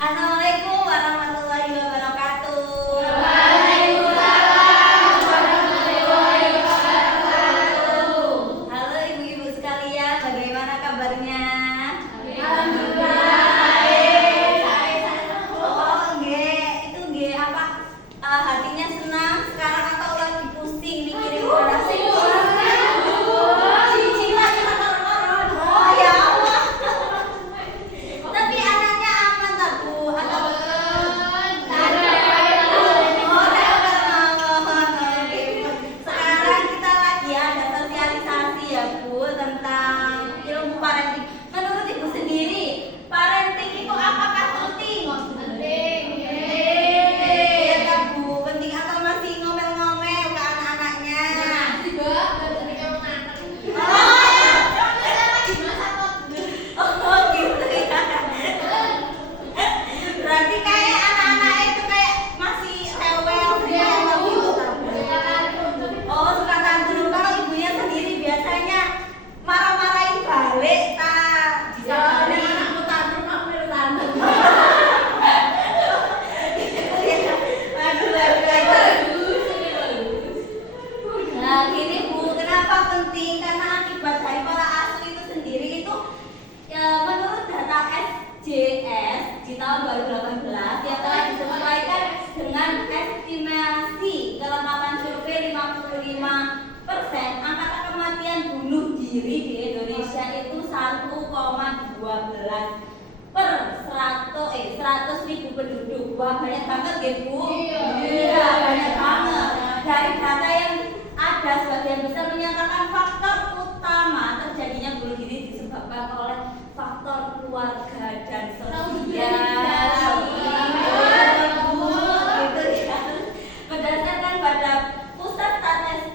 Assalamualaikum warahmatullahi wabarakatuh. Waalaikumsalam warahmatullahi wabarakatuh. Halo ibu-ibu sekalian, bagaimana kabarnya? Alhamdulillah baik. Oh, itu apa? Hatinya senang sekarang atau lagi pusing mikirin orasi? Cicilan oh ya Allah. Tapi anaknya aman tak Bu? Atau sekarang kita lagi ada sosialisasi ya Bu tentang ilmu parenting. Menurut Ibu sendiri, parenting itu apakah penting? Iya tak Bu, penting atau masih ngomel-ngomel ke anak-anaknya? Oh gitu ya. Berarti kayak anak-anak itu kayak masih rewel gitu tak Bu? Oh, suka tantrum. Kalau ibunya sendiri biasanya marah-marahin balik tak? Nah, gini Bu, kenapa penting? Karena akibat dari pola asuh itu sendiri itu ya, menurut data SJS di tahun 2018 yang telah disesuaikan dengan estimasi kelengkapan survei 55%, angka kematian bunuh diri di Indonesia itu 1,12 per 100.000 penduduk. Wah, banyak banget ya Bu. Iya, banyak banget. Dari data yang ada, sebagian besar menyatakan faktor utama terjadinya bunuh diri disebabkan oleh faktor keluarga dan sosial. Gitu ya. Berdasarkan pada pusat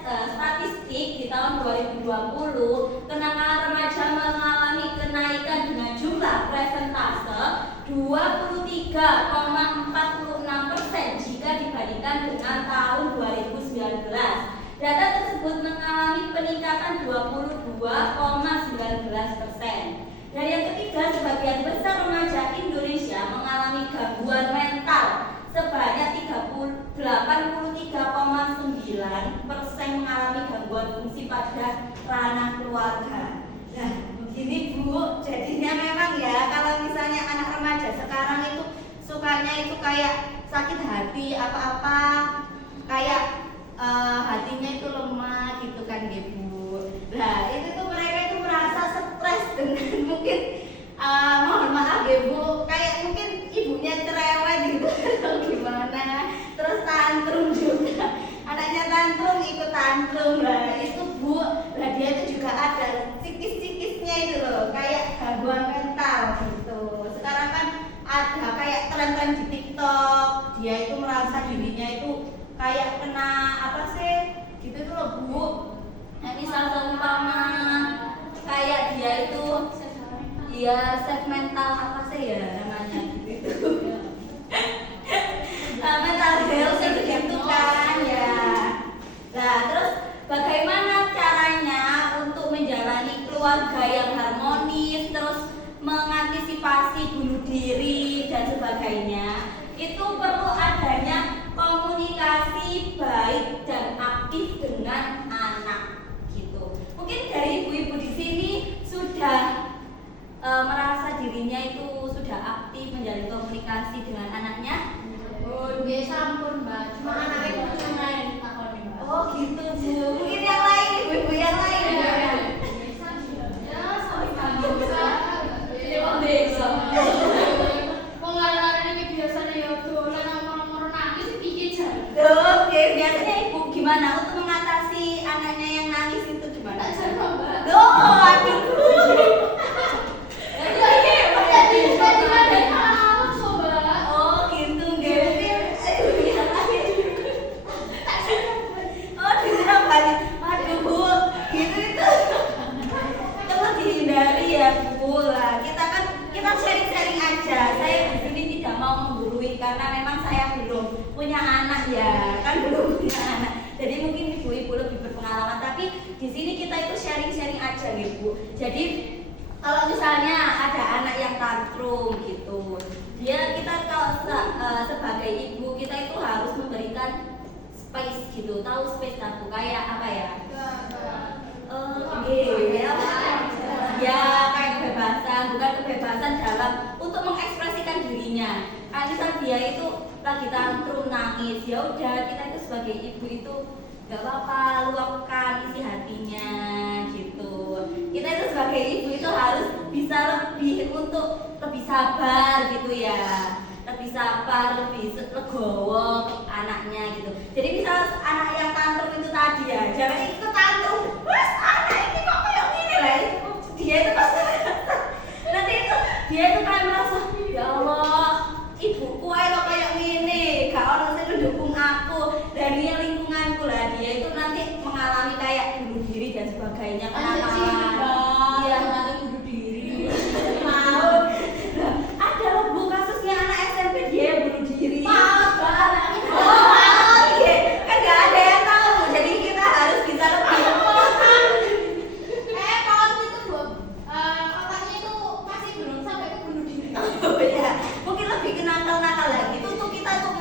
statistik di tahun 2020, kenakalan remaja mengalami kenaikan dengan jumlah presentase 23,46% jika dibandingkan dengan tahun 2019. Data tersebut mengalami peningkatan 22,19%. Dan yang ketiga, sebagian besar remaja Indonesia mengalami gangguan mental sebanyak 83,9% mengalami gangguan fungsi pada ranah keluarga. Nah, begini Bu, jadinya memang ya kalau misalnya anak remaja sekarang itu sukanya itu kayak sakit hati apa-apa, kayak hatinya itu lemah gitu kan Bu. Nah, itu tuh mereka itu merasa stres dengan mungkin mohon maaf ya Bu, kayak mungkin ibunya cerewet gitu atau gimana, terus tantrum juga, anaknya tantrum ikut tantrum. Nah itu Bu, nah dia itu juga ada psikis-psikisnya itu loh, kayak gangguan mental gitu. Sekarang kan ada kayak tren-tren di TikTok, dia itu merasa dirinya itu kayak kena apa sih gitu tuh loh Bu. Nah, misal seumpama kayak dia itu dia self mental apa sih ya namanya gitu. Mental health gitu kan ya. Nah, terus bagaimana caranya untuk menjalani keluarga yang harmonis, terus mengantisipasi bunuh diri dan sebagainya? Itu perlu adanya komunikasi baik dan aktif dengan anak gitu. Mungkin dari ibu-ibu di sini sudah merasa dirinya itu sudah aktif menjalin komunikasi dengan anaknya. Oh, biasa ampun Mbak, cuma anaknya itu main takoni Mbak. Oh gitu Bu. Mungkin yang lain, ibu-ibu yang lain ya. Ya, sama Desa. Pengalaman ini biasanya ya dolan orang-orang nangis piye jar. Oke, biasanya ibu gimana untuk mengatasi anaknya yang nangis itu gimana? Tak jar Mbak. Oh, aduh. Oh gitu, nggih. Oh, disiram banyak. Aduh Bu, gitu itu. Perlu dihindari ya Bu. Lah, kita sharing-sharing aja. Saya di sini tidak mau menggurui karena memang saya belum punya anak ya, kan belum punya anak. Jadi mungkin ibu-ibu lebih berpengalaman, tapi di sini kita itu sharing-sharing aja nih Bu. Jadi kalau misalnya ada anak yang tantrum gitu, Kita kalau sebagai ibu kita itu harus memberikan space gitu. Tahu space aku kayak apa ya? Ya kayak kebebasan, bukan kebebasan dalam untuk mengekspresikan dirinya. Kan misal dia itu lagi tantrum nangis, ya udah kita itu sebagai ibu itu nggak apa-apa, luapkan isi hatinya gitu. Kita itu sebagai ibu itu harus bisa lebih sabar gitu ya, lebih sabar, lebih legowo anaknya gitu. Jadi misal anak yang tantrum itu tadi ya, jangan ikut tantrum. Wes anak ini kok kayak gini lah, dia itu pasti nanti itu dia itu kayak merasa ya Allah ibuku ayo kayak gini, gak orang sih mendukung aku dari lingkunganku lah. Dia itu nanti mengalami kayak bunuh diri dan sebagainya. Kenapa? Iya nanti bunuh diri. Mau? Ada loh bu kasusnya anak SMP dia yang bunuh diri. Oh iya, kan gak ada yang tahu. Jadi kita harus bisa lebih. Kalau itu bu, otaknya itu masih belum sampai ke bunuh diri. Oh iya, mungkin lebih ke nakal-nakal lagi. Itu untuk kita tuh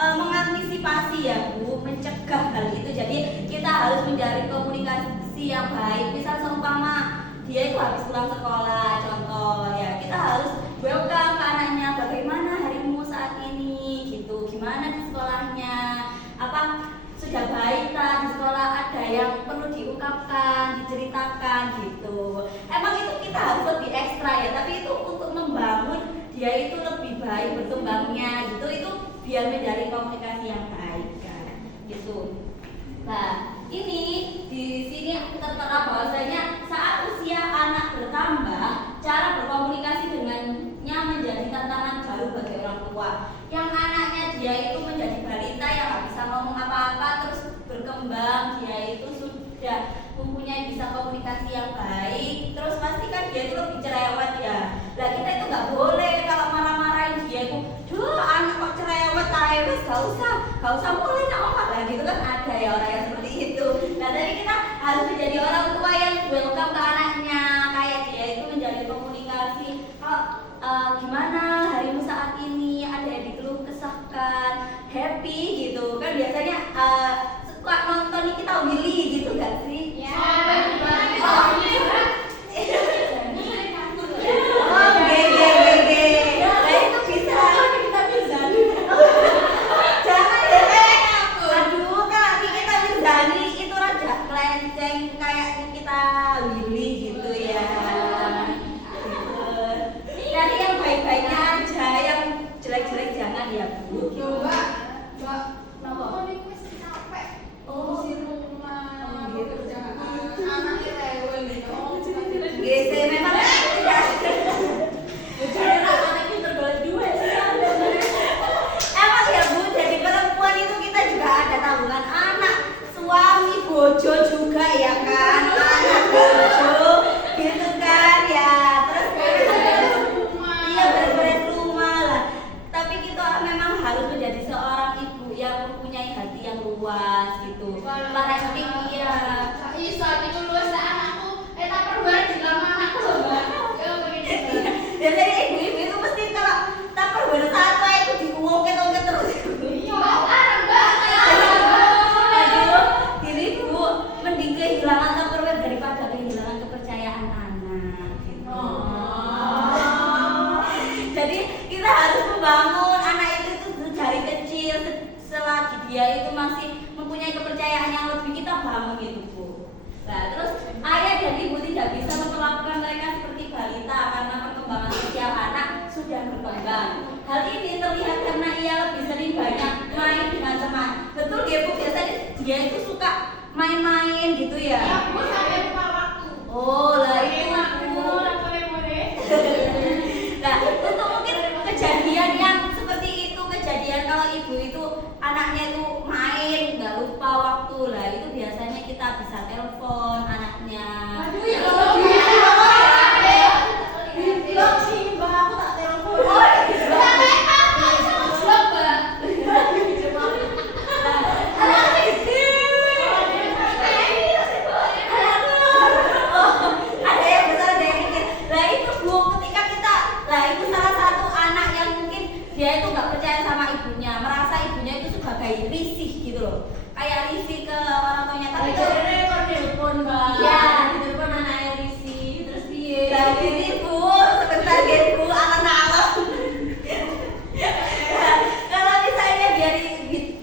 mengantisipasi ya bu, mencegah hal itu. Jadi kita harus menjalin komunikasi yang baik. Misal seumpama dia itu habis pulang sekolah, contoh ya, kita harus welcome ke anaknya. Bagaimana harimu saat ini, gitu. Gimana di sekolahnya? Apa sudah baik tak di sekolah? Ada yang perlu diungkapkan, diceritakan gitu. Emang itu kita harus lebih ekstra ya, tapi itu untuk membangun dia itu lebih baik berkembangnya gitu. Itu biar menjalin komunikasi yang baik kan, gitu. Nah, ini di sini tertera bahwasanya saat usia anak bertambah, cara berkomunikasi dengannya menjadi tantangan baru bagi orang tua. Yang anaknya dia itu menjadi balita yang nggak bisa ngomong apa-apa, terus berkembang, dia itu sudah mempunyai bisa komunikasi yang baik, terus pasti kan dia itu lebih cerewet ya. Nah kita itu nggak boleh kalau marah-marahin dia itu, duh anak kok cerewet, gak usah mulai nak omah lah gitu kan, ada ya orang yang seperti itu. Nah tadi kita harus menjadi orang tua yang welcome ke anaknya, kayak dia itu menjalin komunikasi. Gimana harimu saat ini, ada yang dikeluh kesahkan, happy gitu kan, biasanya suka nonton kita Willy gitu gak sih? Ya. Nah itu bisa kita bisa. Jangan ya. Aduh kak, kita Mirzani itu raja kelenceng kayak kita Willy gitu ya. Cari yang baik-baiknya aja, yang jelek-jelek jangan ya bu. Memang emang ya bu, jadi perempuan itu kita juga ada tabungan anak, suami, bojo juga ya kan, anak bojo gitu kan ya, terus iya beres-beres rumah lah. Tapi kita memang harus menjadi seorang ibu yang mempunyai hati yang luas gitu. Parenting iya. Iso niku luwes anakku, tak perlu di lama anakku lho, Mbak. Biasanya ibu-ibu itu mesti kalau taper bersatu itu diungkit-ungkit terus. Iya, Mbak. Aduh, jadi bu, mending kehilangan Tupperware daripada kehilangan kepercayaan anak gitu. Jadi kita harus membangun anak itu dari kecil, selagi dia itu masih mempunyai kepercayaan yang lebih, kita bangun itu bu. Nah, terus ayah dan ibu tidak bisa memperlakukan mereka seperti balita karena perkembangan sosial anak sudah berkembang. Hal ini terlihat karena ia lebih sering banyak main dengan teman. Betul ya bu, biasanya dia itu suka main-main gitu ya. Ya, Bu, sampai lupa waktu. Oh lah itu bu. Nah, untuk mungkin kejadian yang seperti itu, kejadian kalau ibu itu anaknya itu main nggak lupa waktu lah, itu biasanya kita bisa telepon anaknya. Aduh ya. Blok sih mbak, aku tak telepon. Ada yang besar, ada yang kecil. Nah itu bu, ketika kita, nah itu salah satu anak yang dia itu nggak percaya sama ibunya, merasa ibunya itu sebagai risih gitu loh, kayak risih ke orang tuanya. Tapi itu rekor telepon mbak. Iya. Di telepon anaknya risi terus piye? dari ibu sebentar ibu anak-anak. Kalau misalnya biar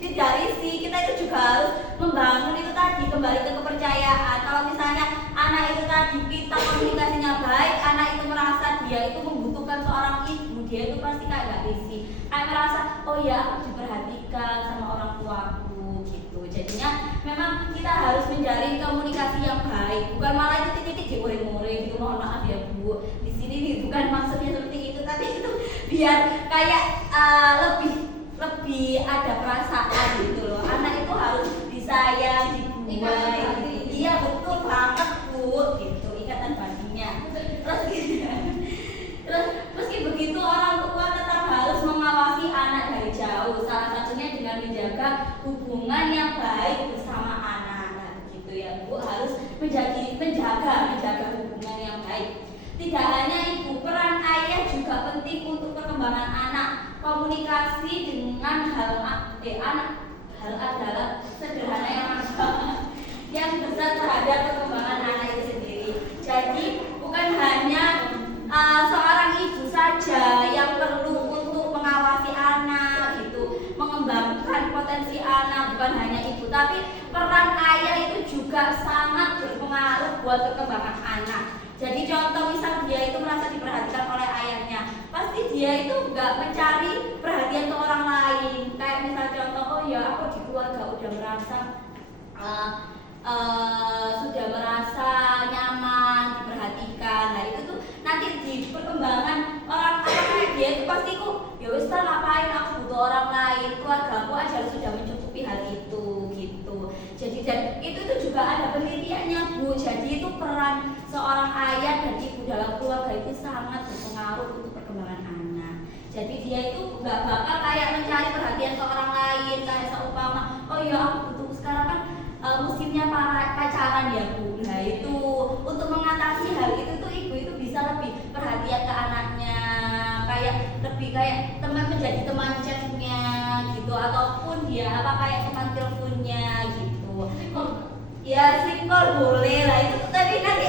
tidak risih, kita itu juga harus membangun itu tadi, kembali ke kepercayaan. Kalau misalnya anak itu tadi kita komunikasinya baik, anak itu merasa dia itu membutuhkan seorang ibu, dia itu pasti kayak gak risih, kayak merasa oh ya aku diperhatikan sama orang tuaku gitu. Jadinya memang kita harus menjalin komunikasi yang baik, bukan malah itu titik-titik diuring-uring gitu. Mohon maaf ya Bu, di sini nih bukan maksudnya seperti itu, tapi itu biar kayak lebih ada perasaan gitu loh. Anak itu harus disayang, dibuai. Iya betul banget Bu, gitu ikatan batinnya. Terus meski begitu orang tua tetap harus mengawasi anak dari jauh. Salah satunya dengan menjaga hubungan yang baik bersama anak. Nah, begitu ya Bu, harus menjaga hubungan yang baik. Tidak hanya ibu, peran ayah juga penting untuk perkembangan anak. Komunikasi dengan anak adalah sederhana yang besar terhadap perkembangan anak itu sendiri. Jadi bukan hanya seorang ibu saja yang perlu untuk mengawasi anak gitu, mengembangkan potensi anak, bukan hanya ibu, tapi peran ayah itu juga sangat berpengaruh buat perkembangan anak. Jadi contoh misal dia itu merasa diperhatikan oleh ayahnya, pasti dia itu nggak mencari perhatian ke orang lain. Kayak misal contoh, oh ya aku di keluarga udah merasa sudah merasa nyaman, diperhatikan. Nah itu tuh nanti di perkembangan orang kayak dia itu pasti kok ya wis ngapain aku butuh orang lain, keluargaku aja sudah mencukupi hal itu gitu. Jadi dan itu tuh juga ada penelitiannya Bu. Jadi itu peran seorang ayah dan ibu dalam keluarga itu sangat berpengaruh untuk perkembangan anak. Jadi dia itu nggak bakal kayak mencari perhatian ke orang lain, kayak seumpama oh ya aku butuh sekarang kan musimnya pacaran ya Bu. Nah itu untuk mengatasi hal itu tuh ibu itu bisa lebih perhatian ke anaknya, kayak lebih kayak teman, menjadi teman chatnya gitu, ataupun dia kayak teman teleponnya gitu. Ya simpel boleh lah itu, tapi nanti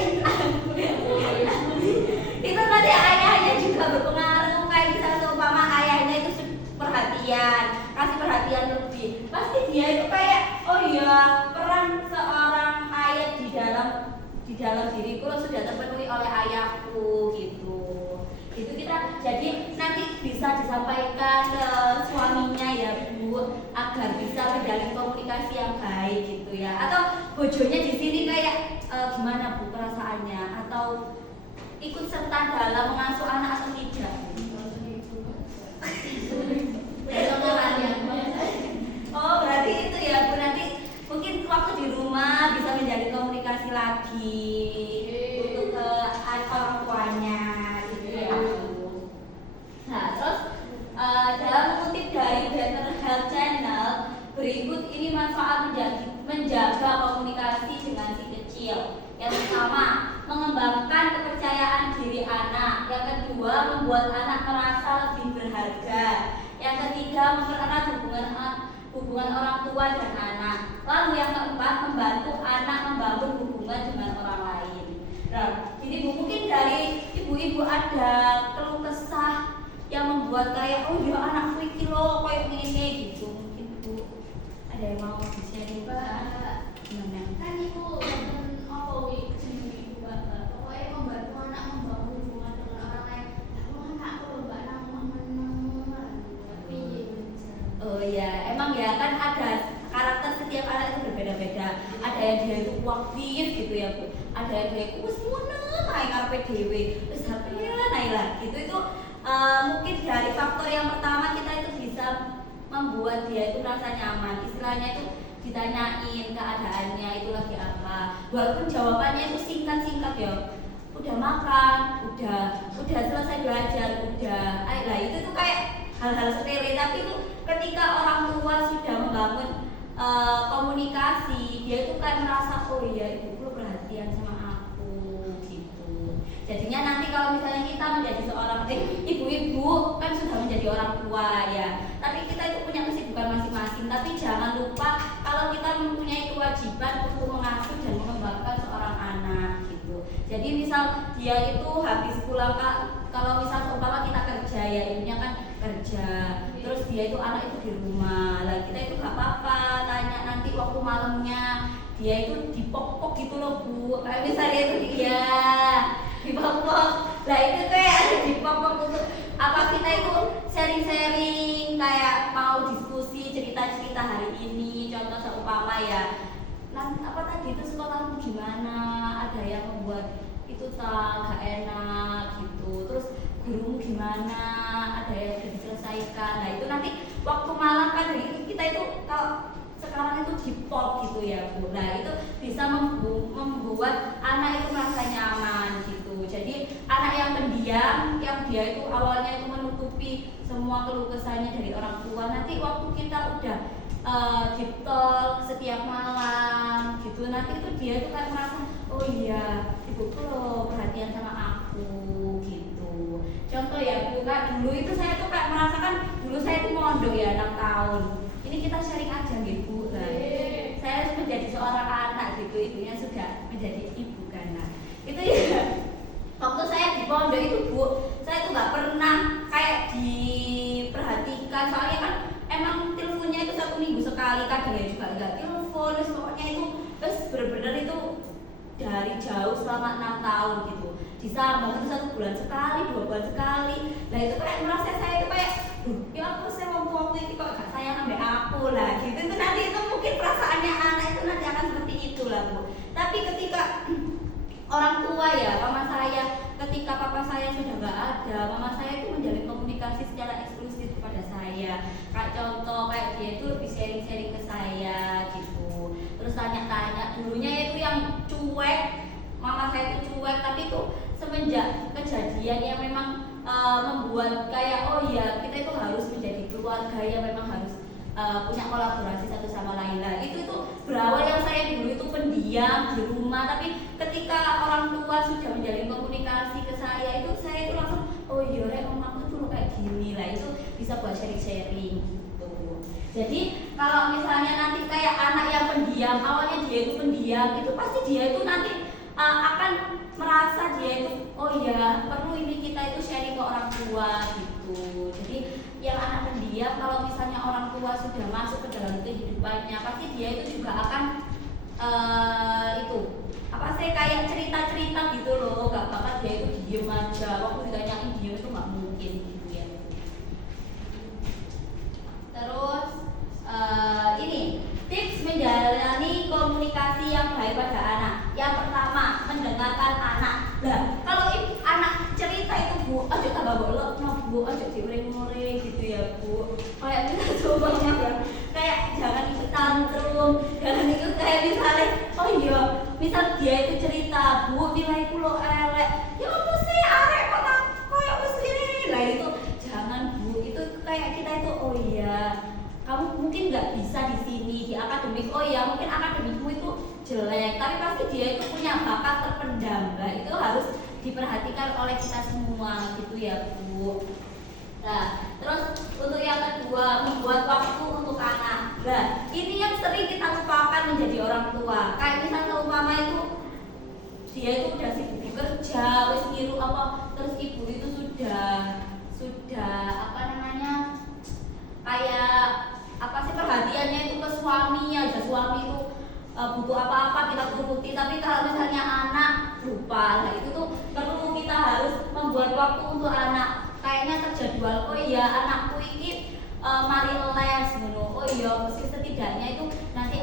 itu nanti ayahnya juga berpengaruh. Kayak misalnya seumpama ayahnya itu perhatian, kasih perhatian lebih, pasti dia itu kayak oh iya peran seorang ayah di dalam diriku sudah terpenuhi oleh ayahku gitu. Itu kita jadi nanti bisa disampaikan ke suaminya ya Bu, agar bisa menjalin komunikasi yang baik gitu ya. Atau bojonya di sini kayak gimana Bu perasaannya, atau ikut serta dalam mengasuh anak atau tidak? Oh berarti itu ya Bu, nanti mungkin waktu di rumah bisa menjalin komunikasi lagi untuk ke orang tuanya gitu ya Bu. Nah terus dalam mengutip dari Better Health Channel, berikut ini manfaat menjaga komunikasi dengan si kecil. Yang pertama, mengembangkan kepercayaan diri anak. Yang kedua, membuat anak merasa lebih berharga. Yang ketiga, mempererat hubungan orang tua dan anak. Lalu yang keempat, membantu anak membangun hubungan dengan orang lain. Nah, jadi Bu, mungkin dari ibu-ibu ada keluh kesah yang membuat kayak oh ya anakku iki loh kayak gini gitu. Mungkin Bu ada yang mau di-sharing Mbak? Gimana? Kan ibu apa wi jenenge ibu bapak pokoknya membantu anak membangun hubungan dengan orang lain. Aku anak kalau mbak nang piye bisa. Oh ya, emang ya kan ada karakter setiap anak itu berbeda-beda. Ada yang dia itu aktif gitu ya Bu. Ada yang dia itu wis muneng ae karepe dhewe, wis HP-an ae lah gitu. Itu mungkin dari faktor yang pertama kita itu bisa membuat dia itu merasa nyaman. Istilahnya itu ditanyain keadaannya itu lagi apa, walaupun jawabannya itu singkat-singkat ya, udah makan, udah selesai belajar, udah lah itu tuh kayak hal-hal sepele, tapi tuh ketika orang tua sudah membangun komunikasi, dia itu kan merasa oh iya ibuku perhatian sama aku gitu. Jadinya nanti kalau misalnya kita menjadi seorang ibu-ibu Bu kan sudah menjadi orang tua ya, tapi kita itu punya kesibukan masing-masing. Tapi jangan lupa kalau kita mempunyai kewajiban untuk mengasuh dan mengembangkan seorang anak gitu. Jadi misal dia itu habis pulang kalau misal umpama kita kerja ya, ibunya kan kerja, terus dia itu anak itu di rumah, lah kita itu gak apa-apa tanya nanti waktu malamnya dia itu dipok-pok gitu loh Bu, kayak misalnya itu dia dipok-pok, lah itu kayak ada dipok-pok untuk apa, kita itu sharing-sharing kayak mau diskusi cerita-cerita hari ini, contoh seumpama ya nanti apa tadi itu sekolahmu gimana, ada yang membuat itu gak enak gitu, terus gurumu gimana, ada yang udah diselesaikan. Nah itu nanti waktu malam kan kita itu kalau sekarang itu dipop gitu ya Bu. Nah itu bisa membuat anak itu merasa nyaman gitu. Jadi anak yang pendiam, yang dia itu awalnya itu menutupi semua keluh kesahnya dari orang tua, nanti waktu kita udah deep talk setiap malam gitu, nanti itu dia itu kan merasa oh iya ibuku loh perhatian sama aku gitu. Contoh ya Bu, Kak, dulu itu saya tuh kayak merasakan dulu saya tuh mondok ya 6 tahun. Ini kita sharing aja gitu Bu. Nah, saya menjadi seorang anak gitu, ibunya sudah menjadi ibu kan. Nah, itu ya waktu saya di pondok itu Bu, saya tuh nggak pernah kayak diperhatikan, soalnya kan emang teleponnya itu 1 minggu sekali, kadang ya juga nggak telepon, terus pokoknya itu terus bener-bener itu dari jauh selama 6 tahun gitu. Disambung itu 1 bulan sekali, 2 bulan sekali. Nah itu kayak merasa saya itu kayak, ya aku saya waktu itu kok gak sayang sampai aku lah gitu. Itu nanti itu mungkin perasaannya anak itu nanti akan seperti itulah Bu. Tapi ketika orang tua ya, mama saya, ketika papa saya sudah nggak ada, mama saya itu menjalin komunikasi secara eksklusif kepada saya. Kayak contoh kayak dia itu lebih sharing-sharing ke saya gitu. Terus tanya-tanya, dulunya itu yang cuek, mama saya itu cuek, tapi itu semenjak kejadian yang memang membuat kayak oh iya kita itu harus menjadi keluarga yang memang harus punya kolaborasi satu sama lain. Nah itu berawal yang saya dulu itu pendiam di rumah, tapi ketika orang tua sudah menjalin komunikasi ke saya itu langsung oh iya rek mamaku tuh kayak gini lah, itu bisa buat sharing-sharing gitu. Jadi kalau misalnya nanti kayak anak yang pendiam, awalnya dia itu pendiam, itu pasti dia itu nanti akan merasa dia itu oh iya perlu ini kita itu sharing ke orang tua gitu. Jadi yang anak pendiam kalau misalnya orang tua sudah masuk ke dalam kehidupannya, pasti dia itu juga akan itu apa sih kayak cerita-cerita gitu loh, gak bakal dia itu diem aja, waktu ditanyain diem itu gak mungkin gitu ya. Terus ini tips menjalani komunikasi yang baik pada anak. Yang pertama, mendengarkan anak. Nah, kalau anak cerita itu Bu, aja tambah bolok, Bu, aja diuring-uring gitu ya Bu. Kayak kita coba ya, kayak jangan ikut tantrum, jangan ikut kayak misalnya, oh iya, misal dia itu cerita Bu, nilaiku lo elek, ya apa sih arek kok kayak begini. Nah itu jangan Bu, itu kayak kita itu oh iya, kamu mungkin nggak bisa di sini di akademik, oh ya mungkin akademikmu itu jelek, tapi pasti dia itu punya bakat terpendam. Nah itu harus diperhatikan oleh kita semua gitu ya Bu. Nah terus untuk yang kedua, membuat waktu untuk anak. Nah ini yang sering kita lupakan menjadi orang tua. Kayak misalnya umpama itu dia itu udah sibuk bekerja, wis ngiru apa, terus ibu itu sudah apa namanya kayak apa sih perhatiannya itu ke suaminya aja, suami itu butuh apa-apa kita turuti, tapi kalau misalnya anak lupa. Nah itu tuh perlu kita harus membuat waktu untuk anak, kayaknya terjadwal, oh iya anakku ini mari les oh iya mesti setidaknya itu nanti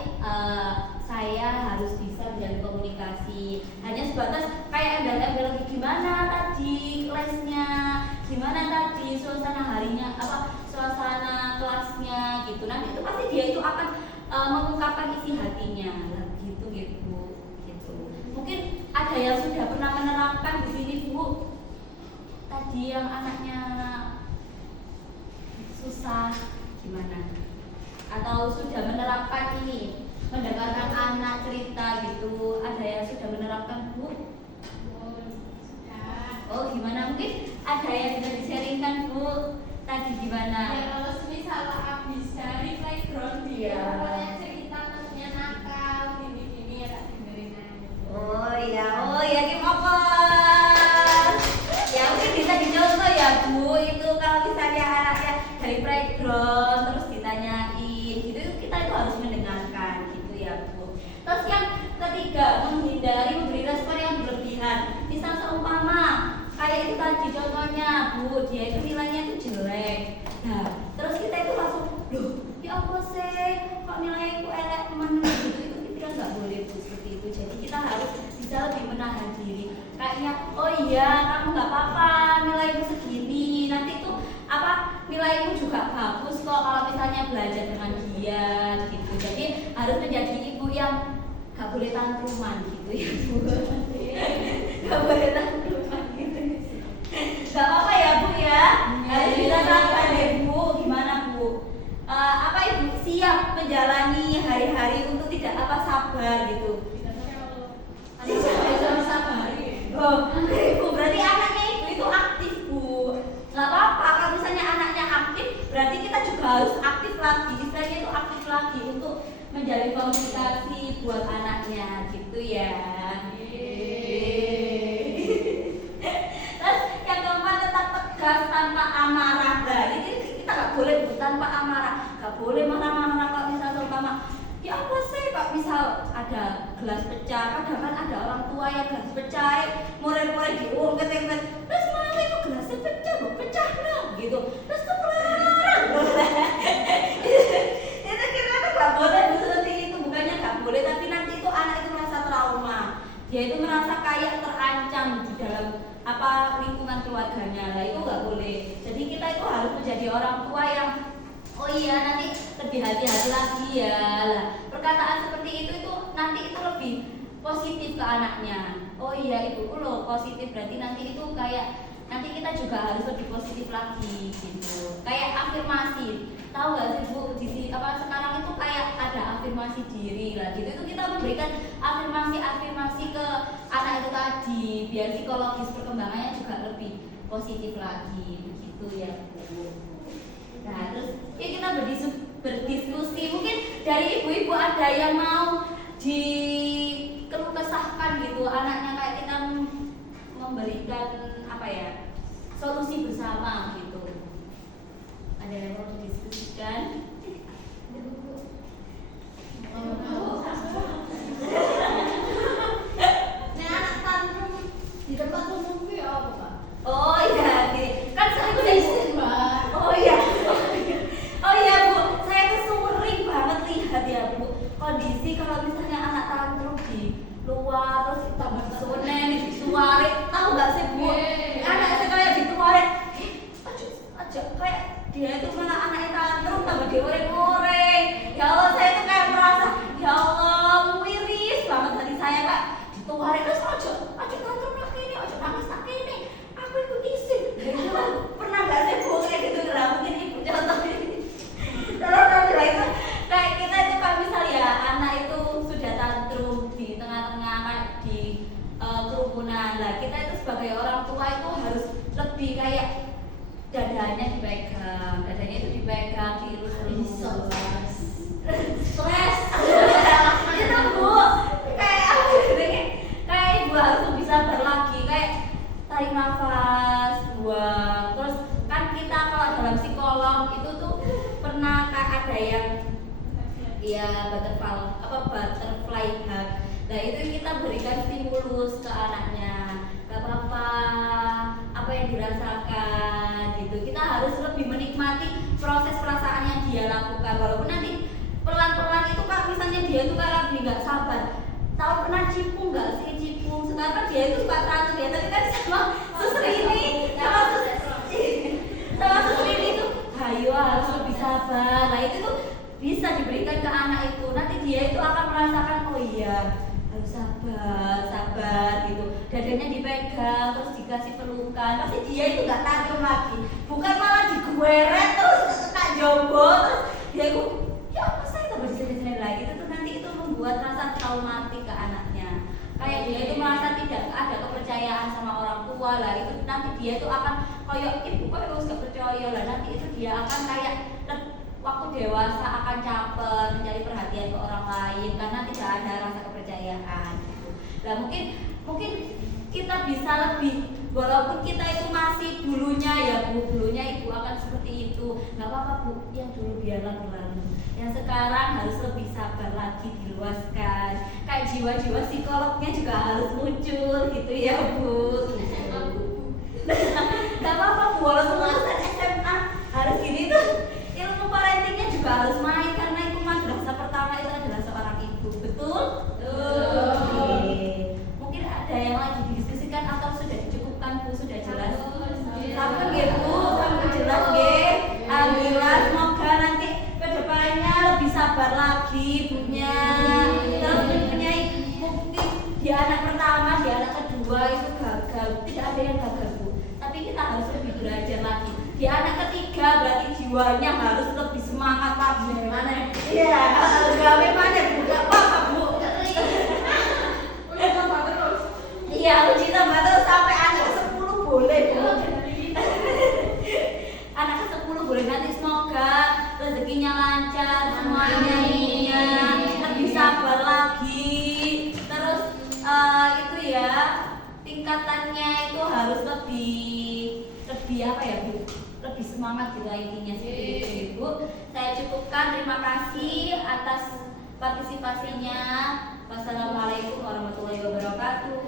saya harus bisa menjalin komunikasi, hanya sebatas kayak embel-embel gimana tadi lesnya, gimana tadi suasana harinya, apa suasana kelasnya gitu. Nanti itu pasti dia itu akan mengungkapkan isi hatinya gitu gitu. Mungkin ada yang sudah pernah menerapkan di sini Bu, tadi yang anaknya susah gimana, atau sudah menerapkan ini mendengarkan anak cerita gitu, ada yang sudah menerapkan Bu? Oh gimana, mungkin ada yang bisa di-sharingkan Bu? Tadi gimana? Ya kalau semisal habis dari playground dia banyak cerita temennya nakal gini-gini ya tak dengerin aja. Oh iya Kim apa? Ya mungkin bisa dicontoh ya Bu, itu kalau misalnya anaknya dari playground terus ditanyain gitu, kita itu harus mendengarkan gitu ya Bu. Terus yang ketiga, menghindari memberi respon yang berlebihan. Misal seumpama kayak itu tadi contohnya Bu, dia itu nilainya itu jelek. Nah, terus kita itu langsung, loh, ya apa sih? Kok nilaiku elek teman gitu? Itu kita nggak boleh Bu seperti itu. Jadi kita harus bisa lebih menahan diri. Kayaknya, oh iya, kamu nggak apa-apa, nilaimu segini. Nanti tuh apa? Nilaimu juga bagus kok kalau misalnya belajar dengan dia gitu. Jadi harus menjadi ibu yang nggak boleh tantruman gitu ya Bu. Nggak boleh tantruman gitu. Gak apa-apa ya Bu ya, harus bisa sabar deh Bu. Gimana Bu? Apa Ibu siap menjalani hari-hari untuk tidak sabar gitu? Bisa sabar. Oh, Ibu berarti anaknya Ibu itu aktif Bu. Gak apa-apa kalau misalnya anaknya aktif, berarti kita juga harus aktif lagi. Istilahnya itu aktif lagi untuk menjalin komunikasi buat anaknya gitu ya. Terus yang keempat, tetap tegas tanpa amarah. Nah ini kita nggak boleh Bu, tanpa amarah, nggak boleh marah-marah. Kalau misal seumpama ya apa sih Pak, misal ada gelas pecah, kadang kan ada orang tua yang gelas pecah, murid-murid diulang ketek-ketek, terus malah itu gelasnya pecah, Bu, pecah nah gitu, terus tuh itu kita tuh nggak boleh Bu seperti itu. Bukannya nggak boleh, tapi nanti itu anak itu merasa trauma, dia itu merasa kayak terancam di dalam lingkungan keluarganya. Lah itu nggak boleh. Jadi kita itu harus menjadi orang tua yang oh iya nanti lebih hati-hati lagi ya. Lah perkataan seperti itu nanti itu lebih positif ke anaknya. Oh iya ibu loh positif, berarti nanti itu kayak nanti kita juga harus lebih positif lagi gitu. Kayak afirmasi. Tahu nggak sih Bu, di sekarang itu kayak ada afirmasi diri lah gitu. Itu kita memberikan afirmasi ke anak itu tadi biar psikologis perkembangannya juga lebih positif lagi begitu ya Bu. Nah terus ya kita berdiskusi, mungkin dari ibu-ibu ada yang mau dikeluh kesahkan gitu anaknya, kayak kita memberikan solusi bersama gitu. Ada yang mau didiskusikan? Nah anak tantrum di tempat umum itu ya apa Pak? Oh iya, kan saya Aku izin Mbak. Oh iya Bu, saya tuh sering banget lihat ya Bu kondisi kalau misalnya anak tantrum di luar terus tambah sonen dituarin, tahu nggak sih Bu? Anak saya kayak dituarin, aja kayak dia itu malah anaknya tantrum tambah dioreng-oreng. Ya Allah, saya tuh kayak merasa ya Allah miris banget hati saya Kak. Dituarin terus aja tantrum lagi ini, aja nangis lagi ini. Aku ikut izin. Pernah nggak sih Bu kayak gitu? Lah mungkin ibu contohin. Terus itu kayak kita itu kalau misalnya anak itu sudah tantrum di tengah-tengah kayak di kerumunan, lah kita itu sebagai orang tua itu harus lebih kayak dadanya itu dipegang, dielus-elus. Stres. Itu Bu, kayak ibu harus bisa berlagi, kayak tarik nafas, buang. Terus kan kita kalau dalam psikolog itu tuh pernah ada yang butterfly hug. Nah itu kita berikan stimulus ke anaknya, gak apa-apa apa yang dirasakan gitu. Kita harus lebih menikmati proses perasaan yang dia lakukan, walaupun nanti pelan-pelan itu Kak, misalnya dia itu kayak lagi nggak sabar. Tahu pernah cipung nggak sih? Cipung sekarang kan dia itu suka teratur ya, tapi kan sama suster ini itu ayo harus lebih sabar. Nah itu tuh bisa diberikan ke anak itu, nanti dia itu akan merasakan oh iya harus sabar gitu. Dadanya dipegang terus dikasih pelukan, pasti dia itu nggak tantrum lagi, bukan malah digeret terus tak jombo terus dia itu ya apa saya tambah disini lagi. Itu tuh nanti itu membuat rasa traumatik ke anaknya, kayak dia itu merasa tidak ada kepercayaan sama orang tua lah. Itu nanti dia itu akan koyok ibu kok harus gak percaya lah, nanti itu dia akan kayak waktu dewasa akan caper mencari perhatian ke orang lain karena tidak ada rasa kepercayaan gitu. Nah mungkin kita bisa lebih, walaupun kita itu masih dulunya ya Bu, dulunya ibu akan seperti itu, nggak apa-apa Bu, yang dulu biarlah berlalu, yang sekarang harus lebih sabar lagi, diluaskan, kayak jiwa-jiwa psikolognya juga harus muncul gitu ya Bu. Nggak apa-apa Bu, walaupun lulusan SMA harus gini tuh, ilmu parentingnya juga harus main karena itu madrasah pertama itu adalah seorang ibu, betul? Mungkin ada yang lagi didiskusikan atau sudah dicukupkan Bu, sudah jelas? Sampai nggih Bu, sampai jelas nggih. Alhamdulillah, semoga nanti kedepannya lebih sabar lagi ibunya. Terus mempunyai mungkin di anak pertama, di anak kedua itu gagal, tidak ada yang gagal Bu. Tapi kita harus lebih belajar lagi. Di anak ketiga berarti jiwanya harus lebih semangat lagi. Gimana? Iya, gawe mana Bu? Gak apa-apa Bu. Iya, uji tambah terus sampai anak ke-10 boleh Bu. Anak ke-10 boleh, nanti semoga rezekinya lancar, semuanya ibunya lebih sabar lagi. Terus itu ya, tingkatannya itu harus lebih apa ya Bu? Lebih semangat gitu intinya seperti itu Ibu. Saya cukupkan, terima kasih atas partisipasinya. Wassalamualaikum warahmatullahi wabarakatuh.